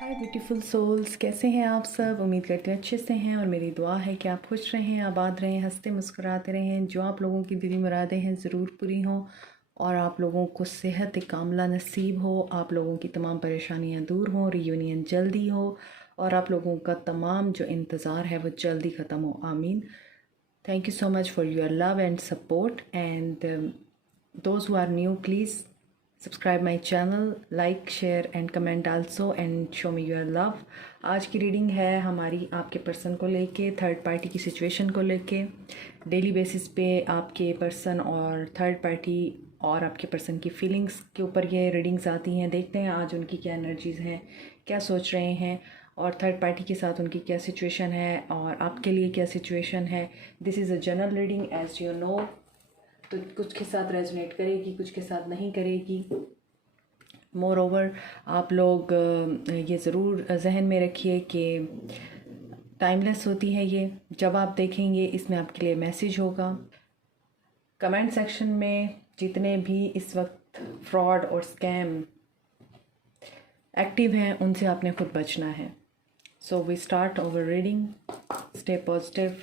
हाय beautiful souls, कैसे हैं आप सब। उम्मीद करते हैं अच्छे से हैं और मेरी दुआ है कि आप खुश रहें, आबाद रहें, हंसते मुस्कुराते रहें। जो आप लोगों की दिली मुरादें हैं ज़रूर पूरी हों और आप लोगों को सेहत कामला नसीब हो, आप लोगों की तमाम परेशानियां दूर हों, रियूनियन जल्दी हो और आप लोगों का तमाम जो इंतज़ार है वो जल्दी ख़त्म हो। आमीन। Thank you so much for your love and support. And those who are new, please subscribe my channel, like, share and comment also and show me your love. आज की रीडिंग है हमारी आपके पर्सन को लेके, थर्ड पार्टी की situation को लेके। डेली बेसिस पे आपके पर्सन और थर्ड पार्टी और आपके पर्सन की फीलिंग्स के ऊपर ये रीडिंग्स आती हैं। देखते हैं आज उनकी क्या एनर्जीज़ हैं, क्या सोच रहे हैं और थर्ड पार्टी के साथ उनकी क्या सिचुएशन है और आपके लिए क्या सिचुएशन है। This is a general reading as you know, तो कुछ के साथ रेजोनेट करेगी, कुछ के साथ नहीं करेगी। मोर ओवर आप लोग ये ज़रूर जहन में रखिए कि टाइमलेस होती है ये। जब आप देखेंगे इसमें आपके लिए मैसेज होगा। कमेंट सेक्शन में जितने भी इस वक्त फ्रॉड और स्कैम एक्टिव हैं उनसे आपने खुद बचना है। So we start our reading. Stay positive.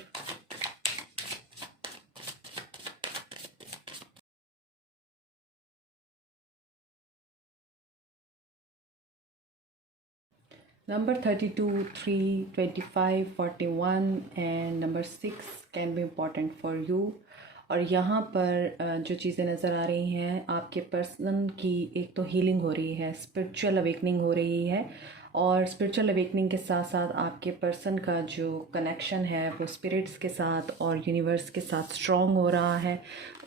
Number 32, 3, 25, 41 and number 6 can be important for you. और यहाँ पर जो चीज़ें नज़र आ रही हैं, आपके पर्सन की एक तो हीलिंग हो रही है, स्पिरिचुअल अवेकनिंग हो रही है और स्पिरिचुअल अवेकनिंग के साथ साथ आपके पर्सन का जो कनेक्शन है वो स्पिरिट्स के साथ और यूनिवर्स के साथ स्ट्रॉन्ग हो रहा है।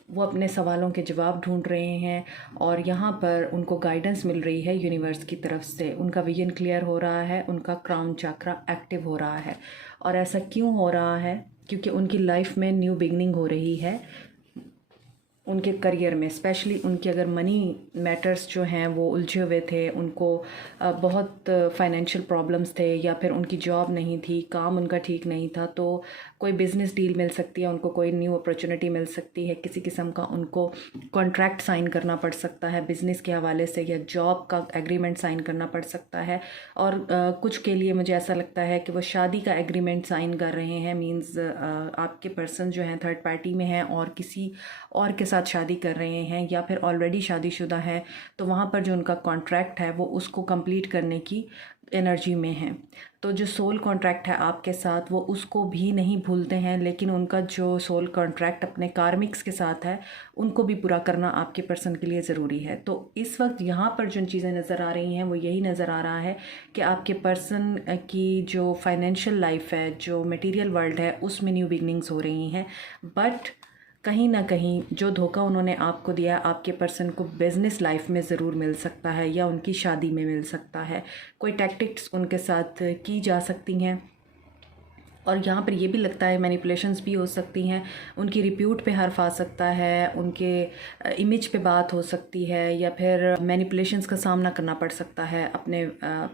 वो अपने सवालों के जवाब ढूंढ रहे हैं और यहाँ पर उनको गाइडेंस मिल रही है यूनिवर्स की तरफ से। उनका विजन क्लियर हो रहा है, उनका क्राउन चक्रा एक्टिव हो रहा है। और ऐसा क्यों हो रहा है? क्योंकि उनकी लाइफ में न्यू बिगनिंग हो रही है। उनके करियर में स्पेशली उनके अगर मनी मैटर्स जो हैं वो उलझे हुए थे, उनको बहुत फाइनेंशियल प्रॉब्लम्स थे या फिर उनकी जॉब नहीं थी, काम उनका ठीक नहीं था, तो कोई बिज़नेस डील मिल सकती है उनको, कोई न्यू अपॉर्चुनिटी मिल सकती है, किसी किस्म का उनको कॉन्ट्रैक्ट साइन करना पड़ सकता है बिज़नेस के हवाले से या जॉब का एग्रीमेंट साइन करना पड़ सकता है। और कुछ के लिए मुझे ऐसा लगता है कि वो शादी का एग्रीमेंट साइन कर रहे हैं। मीन्स आपके पर्सन जो हैं थर्ड पार्टी में हैं और किसी और के साथ शादी कर रहे हैं या फिर ऑलरेडी शादीशुदा है, तो वहाँ पर जो उनका कॉन्ट्रैक्ट है वो उसको कंप्लीट करने की एनर्जी में है। तो जो सोल कॉन्ट्रैक्ट है आपके साथ वो उसको भी नहीं भूलते हैं, लेकिन उनका जो सोल कॉन्ट्रैक्ट अपने कार्मिक्स के साथ है उनको भी पूरा करना आपके पर्सन के लिए ज़रूरी है। तो इस वक्त यहाँ पर जो चीज़ें नज़र आ रही हैं वो यही नज़र आ रहा है कि आपके पर्सन की जो फाइनेंशियल लाइफ है, जो मटेरियल वर्ल्ड है, उसमें न्यू बिगनिंग्स हो रही हैं। बट कहीं ना कहीं जो धोखा उन्होंने आपको दिया आपके पर्सन को बिज़नेस लाइफ में ज़रूर मिल सकता है या उनकी शादी में मिल सकता है। कोई टैक्टिक्स उनके साथ की जा सकती हैं और यहाँ पर ये भी लगता है मैनिपुलेशंस भी हो सकती हैं। उनकी रिप्यूट पे हर्फ आ सकता है, उनके इमेज पे बात हो सकती है या फिर मैनिपुलेशंस का सामना करना पड़ सकता है अपने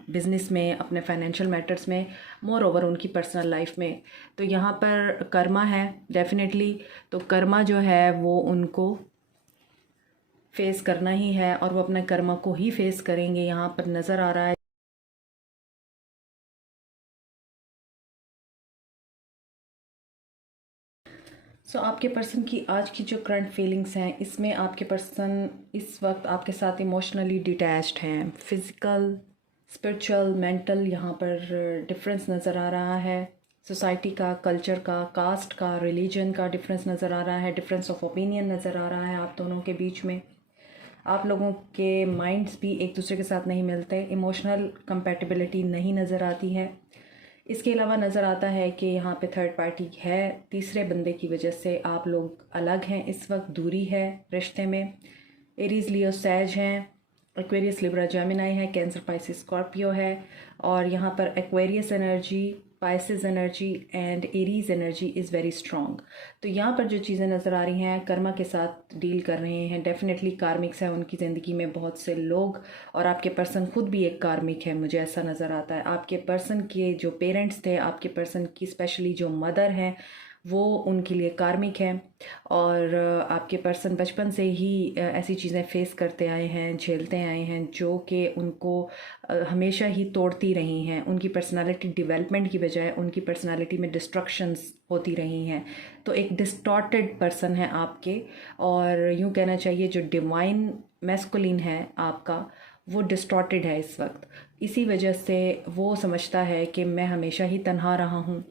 बिज़नेस में, अपने फाइनेंशियल मैटर्स में, मोर ओवर उनकी पर्सनल लाइफ में। तो यहाँ पर कर्मा है डेफिनेटली। तो कर्मा जो है वो उनको फेस करना ही है और वो अपने कर्मा को ही फेस करेंगे, यहाँ पर नज़र आ रहा है। आपके पर्सन की आज की जो करंट फीलिंग्स हैं, इसमें आपके पर्सन इस वक्त आपके साथ इमोशनली डिटैच्ड हैं। फिज़िकल, स्पिरिचुअल, मेंटल यहाँ पर डिफरेंस नज़र आ रहा है। सोसाइटी का, कल्चर का, कास्ट का, रिलीजन का डिफरेंस नज़र आ रहा है। डिफरेंस ऑफ ओपिनियन नज़र आ रहा है आप दोनों के बीच में। आप लोगों के माइंड्स भी एक दूसरे के साथ नहीं मिलते, इमोशनल कंपैटिबिलिटी नहीं नज़र आती है। इसके अलावा नज़र आता है कि यहाँ पे थर्ड पार्टी है, तीसरे बंदे की वजह से आप लोग अलग हैं इस वक्त, दूरी है रिश्ते में। एरीज, लियो, सैज हैं, एक्वेरियस, लिब्रा, जेमिनी है, कैंसर, पाइसिस, स्कॉर्पियो है और यहाँ पर Aquarius energy, Pisces energy and Aries energy is very strong. तो यहाँ पर जो चीज़ें नज़र आ रही हैं, कर्मा के साथ डील कर रहे हैं, डेफिनेटली कार्मिक्स है उनकी ज़िंदगी में बहुत से लोग और आपके पर्सन खुद भी एक कार्मिक है, मुझे ऐसा नज़र आता है। आपके पर्सन के जो पेरेंट्स थे, आपके पर्सन की स्पेशली जो मदर हैं, वो उनके लिए कार्मिक है। और आपके पर्सन बचपन से ही ऐसी चीज़ें फेस करते आए हैं, झेलते आए हैं, जो कि उनको हमेशा ही तोड़ती रही हैं। उनकी पर्सनालिटी डेवलपमेंट की बजाय उनकी पर्सनालिटी में डिस्ट्रक्शंस होती रही हैं। तो एक डिस्टॉर्टेड पर्सन है आपके, और यूँ कहना चाहिए जो डिवाइन मैस्कुलिन है आपका, वो डिस्टॉर्टेड है इस वक्त। इसी वजह से वो समझता है कि मैं हमेशा ही तन्हा रहा हूँ,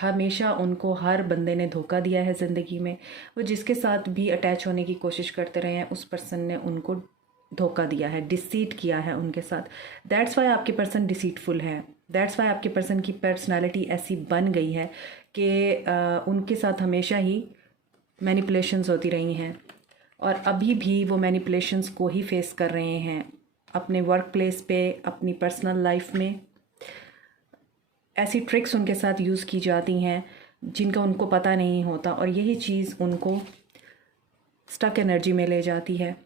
हमेशा उनको हर बंदे ने धोखा दिया है ज़िंदगी में। वो जिसके साथ भी अटैच होने की कोशिश करते रहे हैं, उस पर्सन ने उनको धोखा दिया है, डिसीट किया है उनके साथ। दैट्स वाई आपके पर्सन डिसीटफुल है। दैट्स वाई आपके पर्सन की पर्सनालिटी ऐसी बन गई है कि उनके साथ हमेशा ही मैनिपुलेशंस होती रही हैं, और अभी भी वो मैनिपुलेशंस को ही फेस कर रहे हैं अपने वर्क प्लेस पे, अपनी पर्सनल लाइफ में। ऐसी ट्रिक्स उनके साथ यूज़ की जाती हैं जिनका उनको पता नहीं होता, और यही चीज़ उनको स्टक एनर्जी में ले जाती है।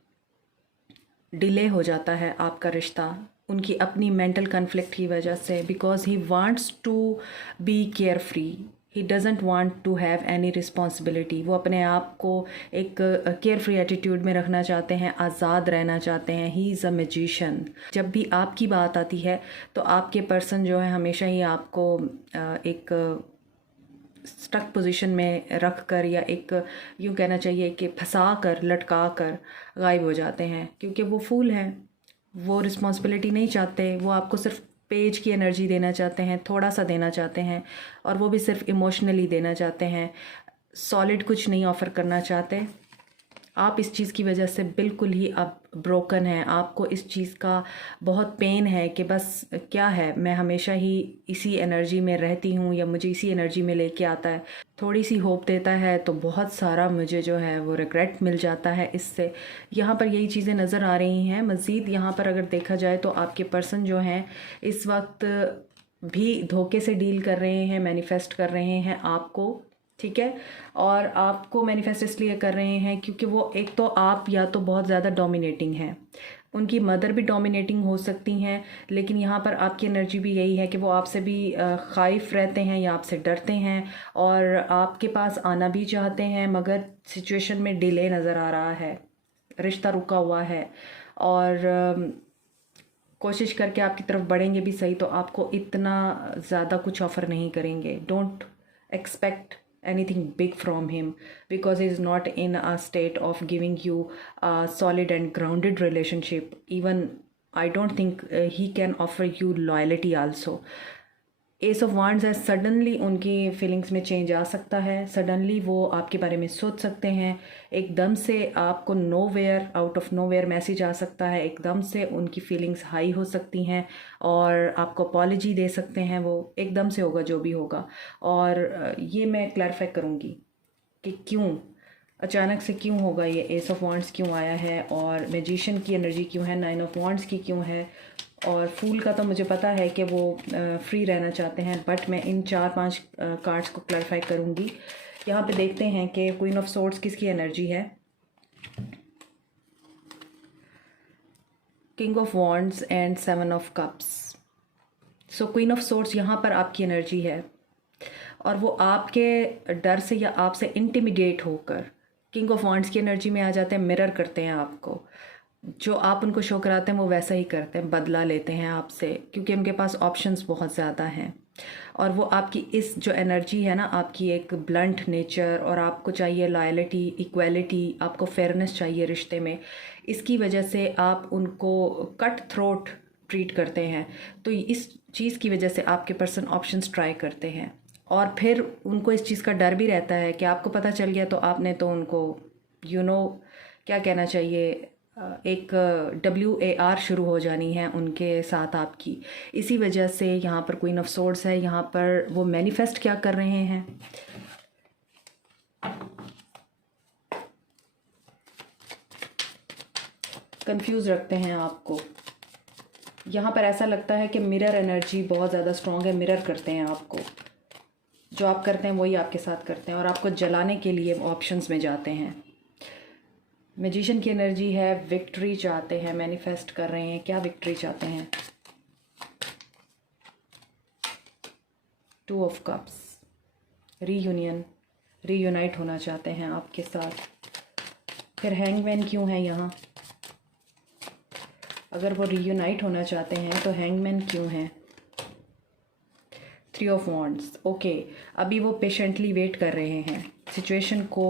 डिले हो जाता है आपका रिश्ता उनकी अपनी मेंटल कन्फ्लिक्ट की वजह से, because he wants to be carefree, he doesn't want to have any responsibility. वो अपने आप को एक केयर फ्री एटीट्यूड में रखना चाहते हैं, आज़ाद रहना चाहते हैं। He is a magician. जब भी आपकी बात आती है तो आपके पर्सन जो है हमेशा ही आपको एक स्टक पोजीशन में रख कर, या एक यूँ कहना चाहिए कि फंसा कर, लटका कर गायब हो जाते हैं, क्योंकि वो फूल हैं। वो रिस्पॉन्सिबिलिटी नहीं चाहते, वो आपको सिर्फ पेज की एनर्जी देना चाहते हैं, थोड़ा सा देना चाहते हैं, और वो भी सिर्फ इमोशनली देना चाहते हैं, सॉलिड कुछ नहीं ऑफ़र करना चाहते। आप इस चीज़ की वजह से बिल्कुल ही अब ब्रोकन हैं। आपको इस चीज़ का बहुत पेन है कि बस क्या है, मैं हमेशा ही इसी एनर्जी में रहती हूँ, या मुझे इसी एनर्जी में लेके आता है। थोड़ी सी होप देता है तो बहुत सारा मुझे जो है वो रिग्रेट मिल जाता है इससे। यहाँ पर यही चीज़ें नज़र आ रही हैं। मज़ीद यहाँ पर अगर देखा जाए तो आपके पर्सन जो हैं इस वक्त भी धोखे से डील कर रहे हैं, मैनिफेस्ट कर रहे हैं आपको, ठीक है। और आपको मैनिफेस्ट इसलिए कर रहे हैं क्योंकि वो एक तो आप या तो बहुत ज़्यादा डोमिनेटिंग हैं, उनकी मदर भी डोमिनेटिंग हो सकती हैं, लेकिन यहाँ पर आपकी एनर्जी भी यही है कि वो आपसे भी ख़ाइफ रहते हैं या आपसे डरते हैं, और आपके पास आना भी चाहते हैं, मगर सिचुएशन में डिले नज़र आ रहा है, रिश्ता रुका हुआ है। और कोशिश करके आपकी तरफ बढ़ेंगे भी सही तो आपको इतना ज़्यादा कुछ ऑफ़र नहीं करेंगे। Don't expect anything big from him, because he is not in a state of giving you a solid and grounded relationship. Even I don't think he can offer you loyalty also. S of wands है, suddenly उनकी feelings में change आ सकता है, suddenly वो आपके बारे में सोच सकते हैं, एकदम से आपको nowhere, out of nowhere message आ सकता है, एकदम से उनकी फीलिंग्स हाई हो सकती हैं और आपको अपॉलॉजी दे सकते हैं। वो एकदम से होगा जो भी होगा, और ये मैं क्लैरिफाई करूँगी कि क्यों अचानक से क्यों होगा ये, एस ऑफ वांड्स क्यों आया है, और मैजिशियन की एनर्जी क्यों है, नाइन ऑफ वांड्स की क्यों है, और फूल का तो मुझे पता है कि वो फ्री रहना चाहते हैं, बट मैं इन 4-5 कार्ड्स को क्लैरिफाई करूँगी। यहाँ पे देखते हैं कि क्वीन ऑफ सोर्ड्स किसकी एनर्जी है, king of wands and 7 of cups. So queen of swords यहाँ पर आपकी एनर्जी है, और वो आपके डर से या आपसे इंटिमिडेट होकर किंग ऑफ वॉन्ड्स की एनर्जी में आ जाते हैं, मिरर करते हैं आपको। जो आप उनको शो कराते हैं वो वैसा ही करते हैं, बदला लेते हैं आपसे, क्योंकि उनके पास ऑप्शंस बहुत ज़्यादा हैं। और वो आपकी इस जो एनर्जी है ना, आपकी एक ब्लंट नेचर, और आपको चाहिए लॉयल्टी, इक्वालिटी, आपको फेयरनेस चाहिए रिश्ते में, इसकी वजह से आप उनको कट थ्रोट ट्रीट करते हैं। तो इस चीज़ की वजह से आपके पर्सन ऑप्शंस ट्राई करते हैं, और फिर उनको इस चीज़ का डर भी रहता है कि आपको पता चल गया तो आपने तो उनको क्या कहना चाहिए, एक WAR शुरू हो जानी है उनके साथ आपकी। इसी वजह से यहाँ पर क्वीन ऑफ सोर्ड्स है, यहाँ पर वो मैनिफेस्ट क्या कर रहे हैं, कंफ्यूज रखते हैं आपको। यहाँ पर ऐसा लगता है कि मिरर एनर्जी बहुत ज़्यादा स्ट्रॉन्ग है, मिरर करते हैं आपको, जो आप करते हैं वही आपके साथ करते हैं, और आपको जलाने के लिए ऑप्शंस में जाते हैं। मैजिशियन की एनर्जी है, विक्ट्री चाहते हैं, मैनिफेस्ट कर रहे हैं। क्या विक्ट्री चाहते हैं, 2 ऑफ कप्स, रीयूनियन, रीयूनाइट होना चाहते हैं आपके साथ। फिर हैंगमैन क्यों है यहाँ? अगर वो रीयूनाइट होना चाहते हैं तो हैंगमैन क्यों है? 3 ऑफ वॉन्ड्स। ओके, अभी वो पेशेंटली वेट कर रहे हैं, सिचुएशन को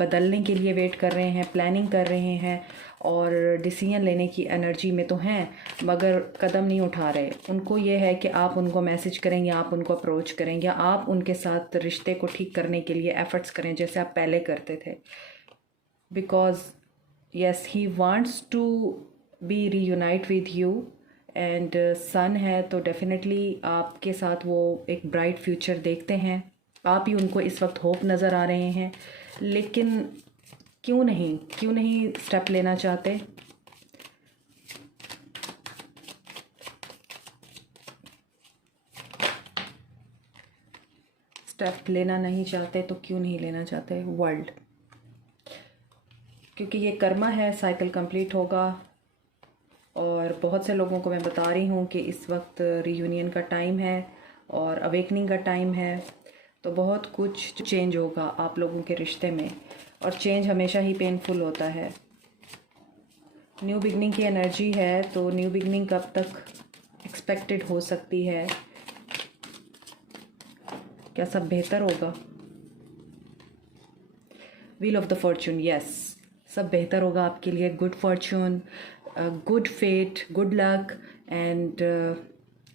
बदलने के लिए वेट कर रहे हैं, प्लानिंग कर रहे हैं और डिसीजन लेने की एनर्जी में तो हैं, मगर कदम नहीं उठा रहे। उनको ये है कि आप उनको मैसेज करें या आप उनको अप्रोच करें या आप उनके साथ रिश्ते को ठीक करने के लिए एफ़र्ट्स करें जैसे आप पहले करते थे। Because yes, he wants to be reunite with you and son है, तो डेफिनेटली आपके साथ वो एक ब्राइट फ्यूचर देखते हैं। आप ही उनको इस वक्त होप नज़र आ रहे हैं, लेकिन क्यों नहीं स्टेप लेना चाहते? स्टेप लेना नहीं चाहते तो क्यों नहीं लेना चाहते? वर्ल्ड, क्योंकि ये कर्मा है, साइकिल कंप्लीट होगा। और बहुत से लोगों को मैं बता रही हूँ कि इस वक्त रीयूनियन का टाइम है और अवेकनिंग का टाइम है, तो बहुत कुछ चेंज होगा आप लोगों के रिश्ते में, और चेंज हमेशा ही पेनफुल होता है। न्यू बिगनिंग की एनर्जी है, तो न्यू बिगनिंग कब तक एक्सपेक्टेड हो सकती है? क्या सब बेहतर होगा? Wheel of the fortune, yes, सब बेहतर होगा आपके लिए। Good fortune, good fate, good luck and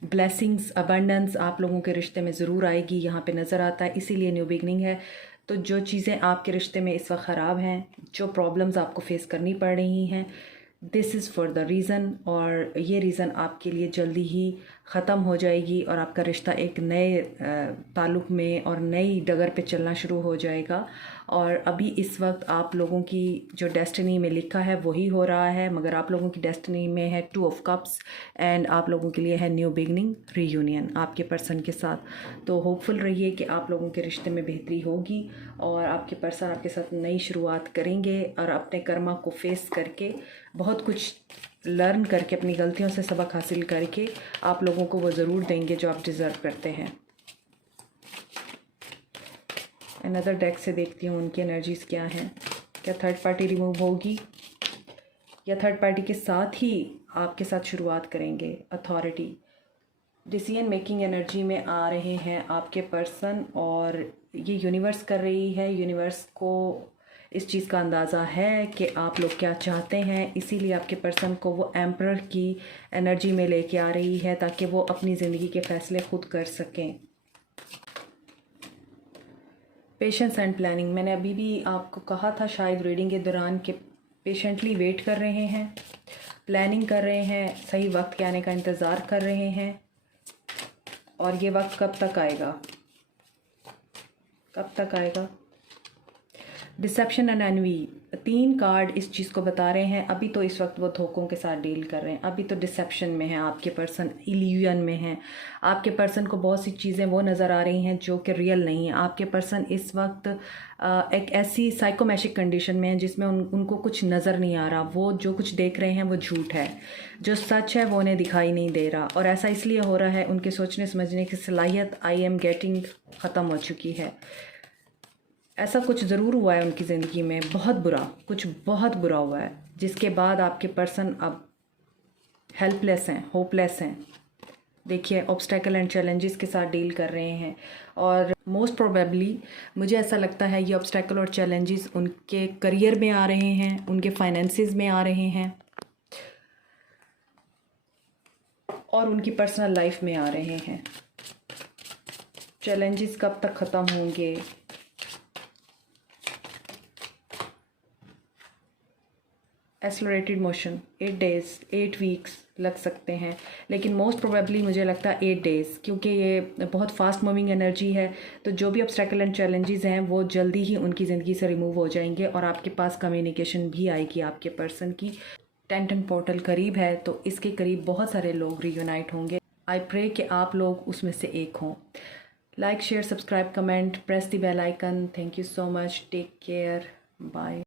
blessings, abundance आप लोगों के रिश्ते में ज़रूर आएगी, यहाँ पे नज़र आता है। इसीलिए न्यू बिगनिंग है। तो जो चीज़ें आपके रिश्ते में इस वक्त ख़राब हैं, जो प्रॉब्लम्स आपको फेस करनी पड़ रही हैं, this is for the reason, और ये रीज़न आपके लिए जल्दी ही ख़त्म हो जाएगी और आपका रिश्ता एक नए ताल्लुक़ में और नई डगर पे चलना शुरू हो जाएगा। और अभी इस वक्त आप लोगों की जो डेस्टिनी में लिखा है वही हो रहा है, मगर आप लोगों की डेस्टिनी में है 2 ऑफ कप्स एंड आप लोगों के लिए है न्यू बिगनिंग, रीयूनियन आपके पर्सन के साथ। तो होपफुल रहिए कि आप लोगों के रिश्ते में बेहतरी होगी और आपके पर्सन आपके साथ नई शुरुआत करेंगे और अपने कर्मा को फेस करके, बहुत कुछ लर्न करके, अपनी गलतियों से सबक हासिल करके आप लोगों को वो ज़रूर देंगे जो आप डिज़र्व करते हैं। अनदर डेक से देखती हूँ उनकी एनर्जीज़ क्या हैं। क्या थर्ड पार्टी रिमूव होगी या थर्ड पार्टी के साथ ही आपके साथ शुरुआत करेंगे? अथॉरिटी, डिसीजन मेकिंग एनर्जी में आ रहे हैं आपके पर्सन, और ये यूनिवर्स कर रही है। यूनिवर्स को इस चीज़ का अंदाज़ा है कि आप लोग क्या चाहते हैं, इसीलिए आपके पर्सन को वो एम्परर की एनर्जी में लेके आ रही है ताकि वो अपनी ज़िंदगी के फ़ैसले खुद कर सकें। पेशेंस एंड प्लानिंग, मैंने अभी भी आपको कहा था शायद रीडिंग के दौरान कि पेशेंटली वेट कर रहे हैं, प्लानिंग कर रहे हैं, सही वक्त के आने का इंतज़ार कर रहे हैं। और ये वक्त कब तक आएगा? कब तक आएगा? डिसेप्शन एंड एनवी, 3 कार्ड इस चीज़ को बता रहे हैं। अभी तो इस वक्त वो धोखों के साथ डील कर रहे हैं, अभी तो डिसेप्शन में है आपके पर्सन, इल्यूजन में है। आपके पर्सन को बहुत सी चीज़ें वो नज़र आ रही हैं जो कि रियल नहीं है। आपके पर्सन इस वक्त एक ऐसी साइकोमैशिक कंडीशन में है जिसमें उनको कुछ नज़र नहीं आ रहा। वो जो कुछ देख रहे हैं वो झूठ है, जो सच है वो उन्हें दिखाई नहीं दे रहा। और ऐसा इसलिए हो रहा है, उनके सोचने समझने की सलाहियत आई एम गेटिंग ख़त्म हो चुकी है। ऐसा कुछ ज़रूर हुआ है उनकी ज़िंदगी में, बहुत बुरा, कुछ बहुत बुरा हुआ है, जिसके बाद आपके पर्सन अब हेल्पलेस हैं, होपलेस हैं। देखिए, ऑब्स्टेकल एंड चैलेंजेस के साथ डील कर रहे हैं, और मोस्ट प्रोबेबली मुझे ऐसा लगता है ये ऑब्स्टेकल और चैलेंजेस उनके करियर में आ रहे हैं, उनके फाइनेंसिस में आ रहे हैं और उनकी पर्सनल लाइफ में आ रहे हैं। चैलेंजेस कब तक ख़त्म होंगे? एक्सलरेटेड मोशन 8 डेज़ 8 वीक्स लग सकते हैं, लेकिन मोस्ट प्रोबेबली मुझे लगता है 8 डेज़, क्योंकि ये बहुत फास्ट मूविंग एनर्जी है। तो जो भी ऑब्स्टेकल एंड चैलेंजेस हैं वो जल्दी ही उनकी ज़िंदगी से रिमूव हो जाएंगे और आपके पास कम्युनिकेशन भी आएगी आपके पर्सन की। 10 पोर्टल करीब है, तो इसके करीब बहुत सारे लोग रीयूनाइट होंगे। आई प्रे कि आप लोग उसमें से एक हों। Like, share, subscribe, comment, press the bell icon. Thank you so much, take care, bye.